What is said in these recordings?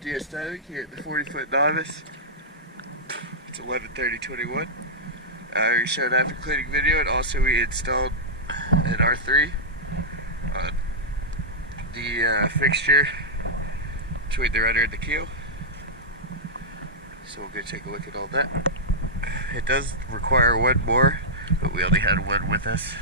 Static here at the 40-foot novice. It's 11:30:21. We showed after cleaning video, and also we installed an R3 on the fixture between the rudder and the keel. So we'll go take a look at all that. It does require one more, but we only had one with us.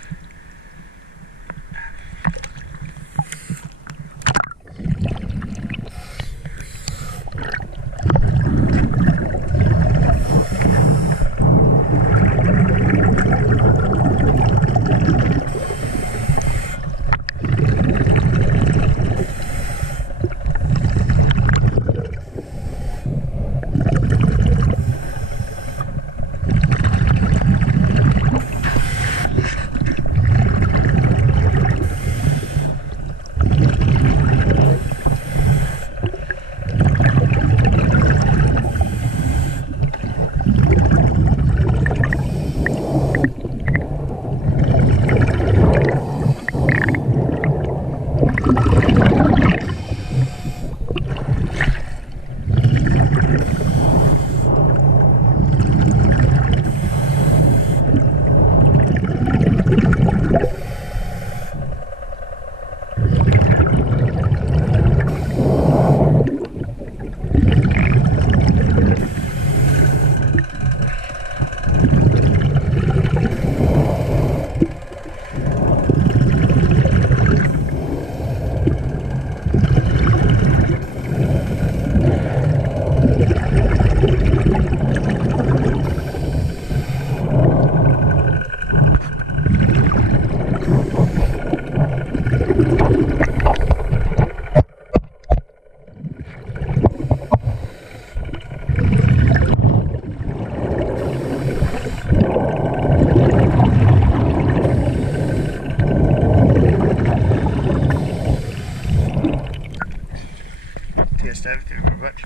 Thank you very much.